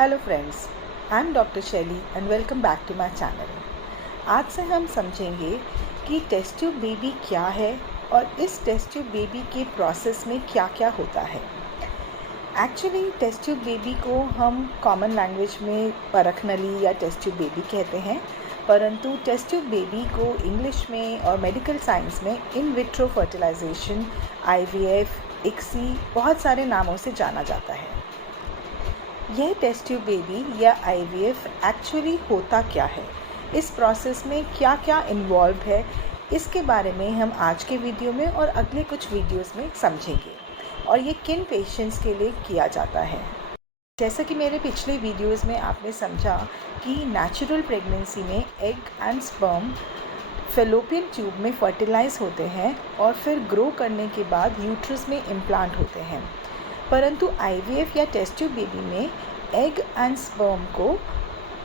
Hello friends, I am doctor Shaily and welcome back to my channel. आज से हम समझेंगे कि टेस्ट ट्यूब बेबी क्या है और इस टेस्ट ट्यूब बेबी के प्रोसेस में क्या क्या होता है। एक्चुअली टेस्ट ट्यूब बेबी को हम कॉमन लैंग्वेज में परखनली या टेस्ट ट्यूब बेबी कहते हैं, परंतु टेस्ट ट्यूब बेबी को इंग्लिश में और मेडिकल साइंस में in vitro fertilisation, IVF, ICSI बहुत सारे नामों से जाना जाता है। यह टेस्ट ट्यूब बेबी या IVF एक्चुअली होता क्या है, इस प्रोसेस में क्या क्या इन्वॉल्व है, इसके बारे में हम आज के वीडियो में और अगले कुछ वीडियोस में समझेंगे और ये किन पेशेंट्स के लिए किया जाता है। जैसा कि मेरे पिछले वीडियोस में आपने समझा कि नेचुरल प्रेगनेंसी में egg and sperm fallopian tube में फर्टिलाइज होते हैं और फिर ग्रो करने के बाद यूट्रस में इम्प्लांट होते हैं, परंतु IVF या टेस्ट ट्यूब बेबी में एग एंड स्पर्म को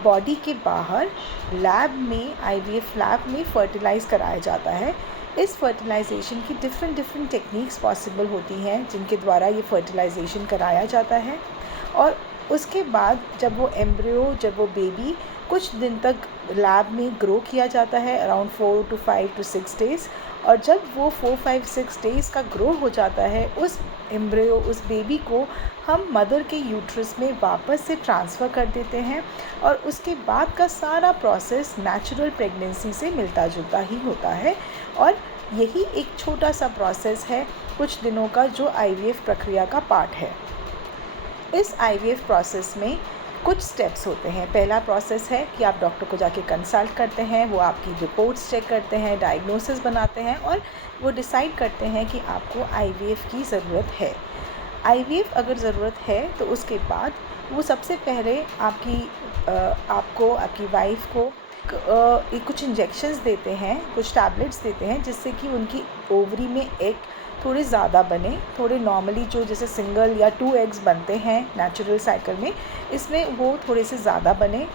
बॉडी के बाहर लैब में IVF लैब में फर्टिलाइज़ कराया जाता है। इस फर्टिलाइजेशन की डिफरेंट टेक्निक्स पॉसिबल होती हैं जिनके द्वारा ये फर्टिलाइजेशन कराया जाता है और उसके बाद जब वो बेबी कुछ दिन तक लैब में ग्रो किया जाता है अराउंड 4 to 5 to 6 डेज़, और जब वो 4, 5, 6 डेज़ का ग्रो हो जाता है उस बेबी को हम मदर के यूट्रस में वापस से ट्रांसफ़र कर देते हैं और उसके बाद का सारा प्रोसेस नेचुरल प्रेगनेंसी से मिलता जुलता ही होता है। और यही एक छोटा सा प्रोसेस है कुछ दिनों का जो IVF प्रक्रिया का पार्ट है। इस IVF प्रोसेस में कुछ स्टेप्स होते हैं। पहला प्रोसेस है कि आप डॉक्टर को जाके कंसल्ट करते हैं, वो आपकी रिपोर्ट्स चेक करते हैं, डायग्नोसिस बनाते हैं और वो डिसाइड करते हैं कि आपको IVF की ज़रूरत है। IVF अगर ज़रूरत है तो उसके बाद वो सबसे पहले आपकी वाइफ को कुछ इंजेक्शंस देते हैं, कुछ टैबलेट्स देते हैं जिससे कि उनकी ओवरी में एग थोड़े ज़्यादा बने, थोड़े नॉर्मली जो जैसे सिंगल या 2 एग्स बनते हैं नेचुरल साइकिल में, इसमें वो थोड़े से ज़्यादा बने।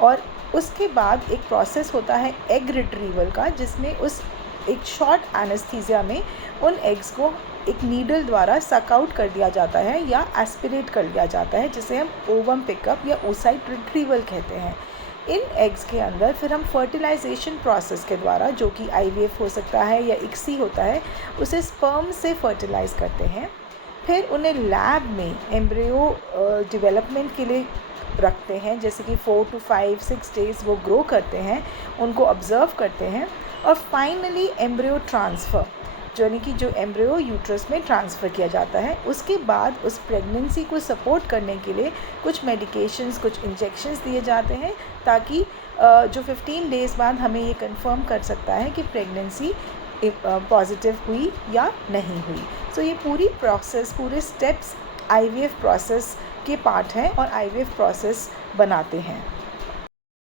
और उसके बाद एक प्रोसेस होता है एग रिट्रीवल का, जिसमें एक शॉर्ट एनेस्थीसिया में उन एग्स को एक नीडल द्वारा सक आउट कर दिया जाता है या एस्पिरेट कर लिया जाता है, जिसे हम ओवम पिकअप या oocyte रिट्रीवल कहते हैं। इन एग्स के अंदर फिर हम फर्टिलाइजेशन प्रोसेस के द्वारा, जो कि IVF हो सकता है या ICSI होता है, उसे स्पर्म से फर्टिलाइज़ करते हैं। फिर उन्हें लैब में एम्ब्रियो डेवलपमेंट के लिए रखते हैं, जैसे कि 4 to 5, 6 डेज़ वो ग्रो करते हैं, उनको ऑब्ज़र्व करते हैं और फाइनली एम्ब्रियो ट्रांसफ़र, यानी कि जो एम्ब्रियो यूट्रस में ट्रांसफ़र किया जाता है। उसके बाद उस प्रेगनेंसी को सपोर्ट करने के लिए कुछ मेडिकेशंस, कुछ इंजेक्शंस दिए जाते हैं ताकि जो 15 डेज़ बाद हमें ये कंफर्म कर सकता है कि प्रेगनेंसी पॉजिटिव हुई या नहीं हुई। सो ये पूरी प्रोसेस, पूरे स्टेप्स IVF प्रोसेस के पार्ट हैं और IVF प्रोसेस बनाते हैं।